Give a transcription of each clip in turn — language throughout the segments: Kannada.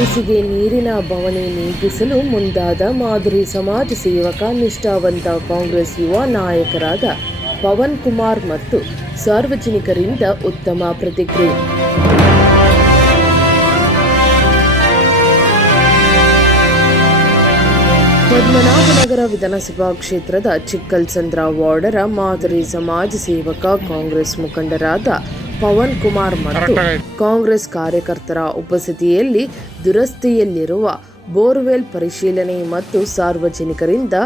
ಬೇಸಿಗೆ ನೀರಿನ ಬವಣೆ ನೀಗಿಸಲು ಮುಂದಾದ ಮಾದರಿ ಸಮಾಜ ಸೇವಕ ನಿಷ್ಠಾವಂತ ಕಾಂಗ್ರೆಸ್ ಯುವ ನಾಯಕರಾದ ಪವನ್ ಕುಮಾರ್ ಮತ್ತು ಸಾರ್ವಜನಿಕರಿಂದ ಉತ್ತಮ ಪ್ರತಿಕ್ರಿಯೆ. ಪದ್ಮನಾಭನಗರ ವಿಧಾನಸಭಾ ಕ್ಷೇತ್ರದ ಚಿಕ್ಕಲ್ಸಂದ್ರ ವಾರ್ಡರ ಮಾದರಿ ಸಮಾಜ ಸೇವಕ ಕಾಂಗ್ರೆಸ್ ಮುಖಂಡರಾದ ಪವನ್ ಕುಮಾರ್ ಮತ್ತು ಕಾಂಗ್ರೆಸ್ ಕಾರ್ಯಕರ್ತರ ಉಪಸ್ಥಿತಿಯಲ್ಲಿ ದುರಸ್ತಿಯಲ್ಲಿರುವ ಬೋರ್ವೆಲ್ ಪರಿಶೀಲನೆ ಮತ್ತು ಸಾರ್ವಜನಿಕರಿಂದ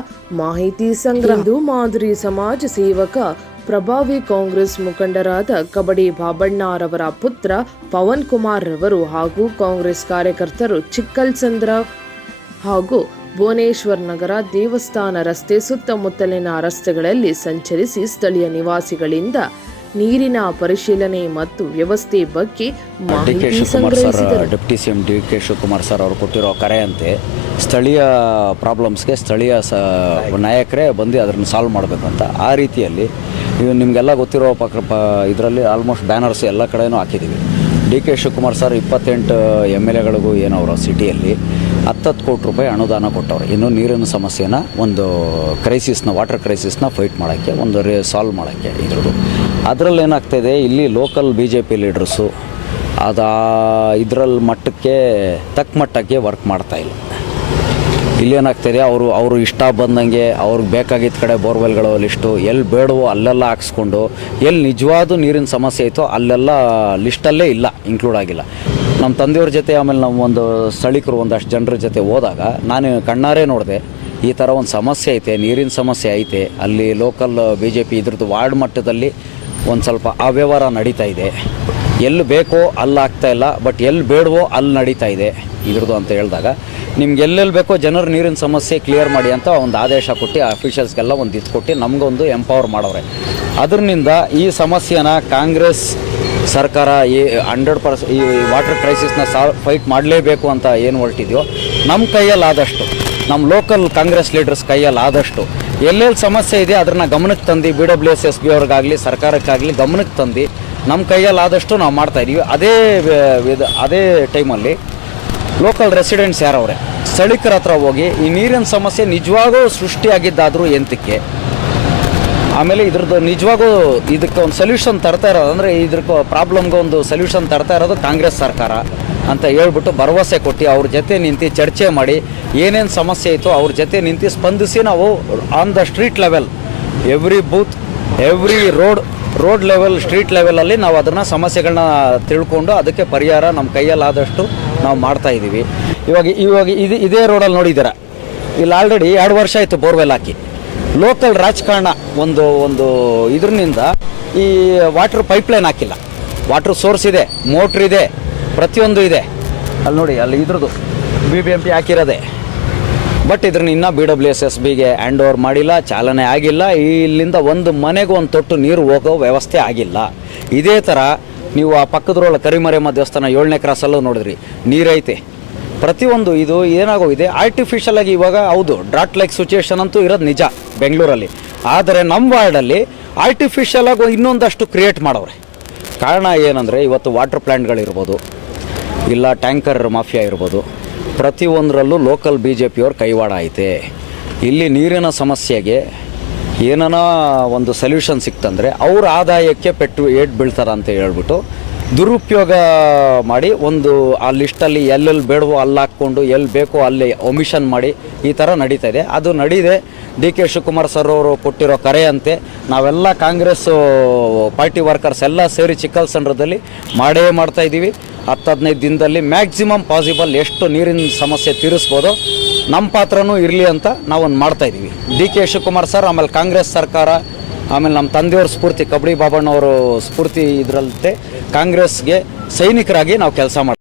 ಮಾಹಿತಿ ಸಂಗ್ರಹ. ಮಾದರಿ ಸಮಾಜ ಸೇವಕ, ಪ್ರಭಾವಿ ಕಾಂಗ್ರೆಸ್ ಮುಖಂಡರಾದ ಕಬಡ್ಡಿ ಬಾಬಣ್ಣರವರ ಪುತ್ರ ಪವನ್ ಕುಮಾರ್ ರವರು ಹಾಗೂ ಕಾಂಗ್ರೆಸ್ ಕಾರ್ಯಕರ್ತರು ಚಿಕ್ಕಲ್ಸಂದ್ರ ಹಾಗೂ ಭುವನೇಶ್ವರ್ ನಗರ ದೇವಸ್ಥಾನ ರಸ್ತೆ ಸುತ್ತಮುತ್ತಲಿನ ರಸ್ತೆಗಳಲ್ಲಿ ಸಂಚರಿಸಿ ಸ್ಥಳೀಯ ನಿವಾಸಿಗಳಿಂದ ನೀರಿನ ಪರಿಶೀಲನೆ ಮತ್ತು ವ್ಯವಸ್ಥೆ ಬಗ್ಗೆ ಡಿ ಕೆ ಮಾಹಿತಿ ಶಿವಕುಮಾರ್ ಸರ್ ಸಂಗ್ರಹಿಸಿದರು. Deputy C M D K Shivakumar sir ಅವರು ಕೊಟ್ಟಿರೋ ಕರೆಯಂತೆ ಸ್ಥಳೀಯ ಪ್ರಾಬ್ಲಮ್ಸ್ಗೆ ಸ್ಥಳೀಯ ಸ ನಾಯಕರೇ ಬಂದು ಅದನ್ನು ಸಾಲ್ವ್ ಮಾಡಬೇಕು ಅಂತ. ಆ ರೀತಿಯಲ್ಲಿ ಇವು ನಿಮಗೆಲ್ಲ ಗೊತ್ತಿರೋ ಪಕ್ಕ ಪ ಇದರಲ್ಲಿ ಆಲ್ಮೋಸ್ಟ್ ಬ್ಯಾನರ್ಸ್ ಎಲ್ಲ ಕಡೆನೂ ಹಾಕಿದ್ದೀವಿ. ಡಿ ಕೆ ಶಿವಕುಮಾರ್ ಸರ್ ಇಪ್ಪತ್ತೆಂಟು ಎಂ ಎಲ್ ಎಗಳಿಗೂ ಏನವರು ಸಿಟಿಯಲ್ಲಿ ಹತ್ತತ್ತು ಕೋಟಿ ರೂಪಾಯಿ ಅನುದಾನ ಕೊಟ್ಟವ್ರು. ಇನ್ನು ನೀರಿನ ಸಮಸ್ಯೆನ ಒಂದು ಕ್ರೈಸಿಸ್ನ ವಾಟರ್ ಕ್ರೈಸಿಸ್ನ ಫೈಟ್ ಮಾಡೋಕ್ಕೆ ಒಂದು ರೇ ಸಾಲ್ವ್ ಮಾಡೋಕ್ಕೆ ಇದ್ರದ್ದು. ಅದರಲ್ಲಿ ಏನಾಗ್ತಾಯಿದೆ ಇಲ್ಲಿ local B J P leaders ಅದು ಇದರಲ್ಲಿ ಮಟ್ಟಕ್ಕೆ ತಕ್ಕ ಮಟ್ಟಕ್ಕೆ ವರ್ಕ್ ಮಾಡ್ತಾ ಇಲ್ಲ. ಇಲ್ಲೇನಾಗ್ತಿದೆ ಅವರು ಅವರು ಇಷ್ಟ ಬಂದಂಗೆ ಅವ್ರಿಗೆ ಬೇಕಾಗಿದ್ದ ಕಡೆ ಬೋರ್ವೆಲ್ಗಳು ಲಿಸ್ಟು ಎಲ್ಲಿ ಬೇಡವೋ ಅಲ್ಲೆಲ್ಲ ಹಾಕ್ಸ್ಕೊಂಡು ಎಲ್ಲಿ ನಿಜವಾದ ನೀರಿನ ಸಮಸ್ಯೆ ಐತೋ ಅಲ್ಲೆಲ್ಲ ಲಿಸ್ಟಲ್ಲೇ ಇಲ್ಲ ಇನ್ಕ್ಲೂಡ್ ಆಗಿಲ್ಲ. ನಮ್ಮ ತಂದೆಯವ್ರ ಜೊತೆ ಆಮೇಲೆ ನಮ್ಮ ಒಂದು ಸ್ಥಳೀಕರು ಒಂದಷ್ಟು ಜನರ ಜೊತೆ ಹೋದಾಗ ನಾನು ಕಣ್ಣಾರೆ ನೋಡಿದೆ, ಈ ಥರ ಒಂದು ಸಮಸ್ಯೆ ಐತೆ, ನೀರಿನ ಸಮಸ್ಯೆ ಐತೆ, ಅಲ್ಲಿ ಲೋಕಲ್ ಬಿ ಜೆ ಪಿ ಇದ್ರದ್ದು ವಾರ್ಡ್ ಮಟ್ಟದಲ್ಲಿ ಒಂದು ಸ್ವಲ್ಪ ಅವ್ಯವಹಾರ ನಡೀತಾ ಇದೆ. ಎಲ್ಲಿ ಬೇಕೋ ಅಲ್ಲಿ ಆಗ್ತಾ ಇಲ್ಲ, ಬಟ್ ಎಲ್ಲಿ ಬೇಡವೋ ಅಲ್ಲಿ ನಡೀತಾ ಇದೆ ಇದ್ರದ್ದು ಅಂತ ಹೇಳಿದಾಗ, ನಿಮ್ಗೆ ಎಲ್ಲೆಲ್ಲಿ ಬೇಕೋ ಜನರು ನೀರಿನ ಸಮಸ್ಯೆ ಕ್ಲಿಯರ್ ಮಾಡಿ ಅಂತ ಒಂದು ಆದೇಶ ಕೊಟ್ಟು ಅಫಿಷಿಯಲ್ಸ್ಗೆಲ್ಲ ಒಂದು ಇದು ಕೊಟ್ಟು ನಮಗೊಂದು ಎಂಪವರ್ ಮಾಡವ್ರೆ. ಅದರಿಂದ ಈ ಸಮಸ್ಯೆನ ಕಾಂಗ್ರೆಸ್ ಸರ್ಕಾರ ಈ ಹಂಡ್ರೆಡ್ ಪರ್ಸೆಂಟ್ ಈ ವಾಟರ್ ಕ್ರೈಸಿಸ್ನ ಸಾಲ್ ಫೈಟ್ ಮಾಡಲೇಬೇಕು ಅಂತ ಏನು ಹೊರಟಿದೆಯೋ ನಮ್ಮ ಕೈಯಲ್ಲಿ ಆದಷ್ಟು ನಮ್ಮ ಲೋಕಲ್ ಕಾಂಗ್ರೆಸ್ ಲೀಡರ್ಸ್ ಕೈಯಲ್ಲಿ ಆದಷ್ಟು ಎಲ್ಲೆಲ್ಲಿ ಸಮಸ್ಯೆ ಇದೆ ಅದನ್ನು ಗಮನಕ್ಕೆ ತಂದು B W S S B ಅವ್ರಿಗಾಗಲಿ, ಸರ್ಕಾರಕ್ಕಾಗಲಿ ಗಮನಕ್ಕೆ ತಂದು ನಮ್ಮ ಕೈಯಲ್ಲಿ ಆದಷ್ಟು ನಾವು ಮಾಡ್ತಾ ಇದ್ದೀವಿ ಅದೇ ಅದೇ ಟೈಮಲ್ಲಿ ಲೋಕಲ್ ರೆಸಿಡೆಂಟ್ಸ್ ಯಾರವ್ರೆ, ಸ್ಥಳೀಕರ ಹತ್ರ ಹೋಗಿ ಈ ನೀರಿನ ಸಮಸ್ಯೆ ನಿಜವಾಗೂ ಸೃಷ್ಟಿಯಾಗಿದ್ದಾದರೂ ಎಂತಕ್ಕೆ, ಆಮೇಲೆ ಇದ್ರದ್ದು ನಿಜವಾಗೂ ಇದಕ್ಕೆ ಒಂದು ಸೊಲ್ಯೂಷನ್ ತರ್ತಾ ಇರೋದು ಅಂದರೆ ಇದ್ರ ಪ್ರಾಬ್ಲಮ್ಗೆ ಒಂದು ಸೊಲ್ಯೂಷನ್ ತರ್ತಾ ಇರೋದು ಕಾಂಗ್ರೆಸ್ ಸರ್ಕಾರ. ಅಂತ ಹೇಳ್ಬಿಟ್ಟು ಭರವಸೆ ಕೊಟ್ಟು ಅವ್ರ ಜೊತೆ ನಿಂತು ಚರ್ಚೆ ಮಾಡಿ ಏನೇನು ಸಮಸ್ಯೆ ಇತ್ತು ಅವ್ರ ಜೊತೆ ನಿಂತು ಸ್ಪಂದಿಸಿ ನಾವು on the street level every booth every road road level street ಲೆವೆಲಲ್ಲಿ ನಾವು ಅದನ್ನು ಸಮಸ್ಯೆಗಳನ್ನ ತಿಳ್ಕೊಂಡು ಅದಕ್ಕೆ ಪರಿಹಾರ ನಮ್ಮ ಕೈಯಲ್ಲಾದಷ್ಟು ನಾವು ಮಾಡ್ತಾ ಇದ್ದೀವಿ ಇವಾಗ ಇವಾಗ ಇದು ಇದೇ ರೋಡಲ್ಲಿ ನೋಡಿದ್ದೀರ? ಇಲ್ಲಿ ಆಲ್ರೆಡಿ ಎರಡು ವರ್ಷ ಆಯಿತು ಬೋರ್ವೆಲ್ ಹಾಕಿ. ಲೋಕಲ್ ರಾಜಕಾರಣ ಒಂದು ಒಂದು ಇದರಿಂದ ಈ ವಾಟ್ರ್ ಪೈಪ್ಲೈನ್ ಹಾಕಿಲ್ಲ. ವಾಟ್ರ್ ಸೋರ್ಸ್ ಇದೆ ಮೋಟ್ರ್ ಇದೆ. ಪ್ರತಿಯೊಂದು ಇದೆ. ಅಲ್ಲಿ ನೋಡಿ, ಅಲ್ಲಿ ಇದ್ರದ್ದು ಬಿ ಬಿ ಎಂ ಪಿ ಹಾಕಿರೋದೆ. ಬಟ್ ಇದ್ರನ್ನ ಇನ್ನೂ ಬಿ ಡಬ್ಲ್ಯೂ ಎಸ್ ಎಸ್ ಬಿಗೆ ಹ್ಯಾಂಡ್ ಓವರ್ ಮಾಡಿಲ್ಲ, ಚಾಲನೆ ಆಗಿಲ್ಲ. ಇಲ್ಲಿಂದ ಒಂದು ಮನೆಗೂ ಒಂದು ತೊಟ್ಟು ನೀರು ಹೋಗೋ ವ್ಯವಸ್ಥೆ ಆಗಿಲ್ಲ. ಇದೇ ಥರ ನೀವು ಆ ಪಕ್ಕದ್ರೊಳ ಕರಿಮರೆಮ್ಮ ದೇವಸ್ಥಾನ ಏಳನೇ ಕ್ರಾಸಲ್ಲೂ ನೋಡಿದ್ರಿ. ನೀರೈತೆ. ಪ್ರತಿಯೊಂದು ಇದು ಏನಾಗೋಗಿದೆ ಆರ್ಟಿಫಿಷಿಯಲ್ ಆಗಿ ಇವಾಗ ಹೌದು ಡ್ರಾಟ್ ಲೈಕ್ ಸಿಚುಯೇಷನ್ ಅಂತೂ ಇರೋದು ನಿಜ ಬೆಂಗಳೂರಲ್ಲಿ. ಆದರೆ ನಮ್ಮ ವಾರ್ಡಲ್ಲಿ ಆರ್ಟಿಫಿಷಿಯಲ್ ಆಗಿ ಇನ್ನೊಂದಷ್ಟು ಕ್ರಿಯೇಟ್ ಮಾಡವ್ರೆ. ಕಾರಣ ಏನಂದರೆ ಇವತ್ತು ವಾಟರ್ ಪ್ಲ್ಯಾಂಟ್ಗಳಿರ್ಬೋದು ಇಲ್ಲ, ಟ್ಯಾಂಕರ್ ಮಾಫಿಯಾ ಇರ್ಬೋದು. ಪ್ರತಿಯೊಂದರಲ್ಲೂ ಲೋಕಲ್ ಬಿ ಜೆ ಪಿಯವ್ರ ಕೈವಾಡ ಐತೆ. ಇಲ್ಲಿ ನೀರಿನ ಸಮಸ್ಯೆಗೆ ಏನನ ಒಂದು ಸೊಲ್ಯೂಷನ್ ಸಿಕ್ತಂದರೆ ಅವ್ರ ಆದಾಯಕ್ಕೆ ಪೆಟ್ಟು ಏಟ್ ಬೀಳ್ತಾರ ಅಂತ ಹೇಳ್ಬಿಟ್ಟು ದುರುಪಯೋಗ ಮಾಡಿ ಒಂದು ಆ ಲಿಸ್ಟಲ್ಲಿ ಎಲ್ಲೆಲ್ಲಿ ಬೇಡವೋ ಅಲ್ಲಿ ಹಾಕ್ಕೊಂಡು, ಎಲ್ಲಿ ಬೇಕೋ ಅಲ್ಲಿ ಒಮಿಷನ್ ಮಾಡಿ ಈ ಥರ ನಡೀತಾ ಇದೆ. ಅದು ನಡೀದೆ. ಡಿ ಕೆ ಶಿವಕುಮಾರ್ ಸರ್ ಅವರು ಕೊಟ್ಟಿರೋ ಕರೆಯಂತೆ ನಾವೆಲ್ಲ ಕಾಂಗ್ರೆಸ್ ಪಾರ್ಟಿ ವರ್ಕರ್ಸ್ ಎಲ್ಲ ಸೇರಿ ಚಿಕ್ಕಲ್ಸಂದ್ರದಲ್ಲಿ ಮಾಡೇ ಮಾಡ್ತಾ ಇದ್ದೀವಿ. ಹತ್ತು ಹದಿನೈದು ದಿನದಲ್ಲಿ ಮ್ಯಾಕ್ಸಿಮಮ್ ಪಾಸಿಬಲ್ ಎಷ್ಟು ನೀರಿನ ಸಮಸ್ಯೆ ತೀರಿಸ್ಬೋದು, ನಮ್ಮ ಪಾತ್ರನೂ ಇರಲಿ ಅಂತ ನಾವೊಂದು ಮಾಡ್ತಾ ಇದ್ದೀವಿ. ಡಿ ಕೆ ಶಿವಕುಮಾರ್ ಸರ್, ಆಮೇಲೆ ಕಾಂಗ್ರೆಸ್ ಸರ್ಕಾರ, ಆಮೇಲೆ ನಮ್ಮ ತಂದೆಯವ್ರ ಸ್ಫೂರ್ತಿ, ಕಬಡ್ಡಿ ಬಾಬಣ್ಣವರು ಸ್ಫೂರ್ತಿ ಇದರಂತೆ ಕಾಂಗ್ರೆಸ್ಗೆ ಸೈನಿಕರಾಗಿ ನಾವು ಕೆಲಸ ಮಾಡ್ತೀವಿ.